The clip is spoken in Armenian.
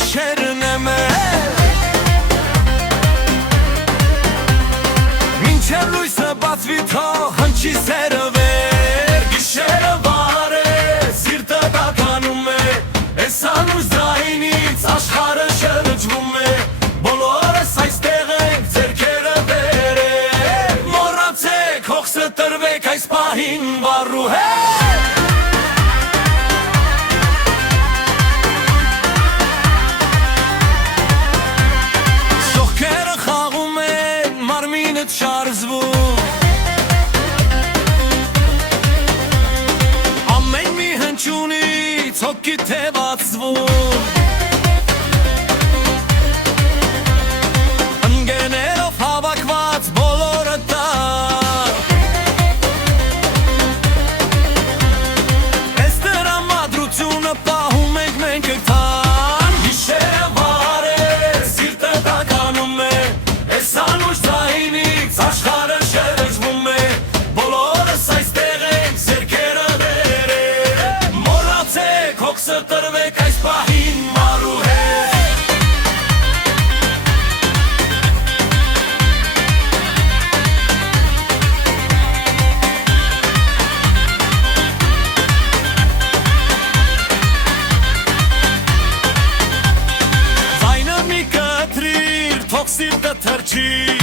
գիշերն է մեր Մինչև լույսը բացվի թող հնչի սերը վեր Գիշերը վար է, սիրտը տականում է Էս անուշ ձայնից աշխարհը շրջվում է Բոլորս այստեղ ենք, ձեռքերը վեր է Մոռացեք, հոգսը տրվեք այս պահին վառու հետ Շողքերը խաղում են, մարմինդ շարժվում Ամեն մի հնչյունից հոգիդ թևածվում Ընկերներով հավաքված բոլորը տար Էս տրամադրությունը պահում ենք մենք ըգթան Գիշերը վար է, սիրտը տականում է Էս անուշ ձայնից աշխարհը շրջվում է Բոլորս այստեղ ենք, ձեռքերը վեր է Մոռացեք, հոգսը տրվեք այս պահին վառու հետ Ձայնը մի կտրիր, թող սիրտը թրջի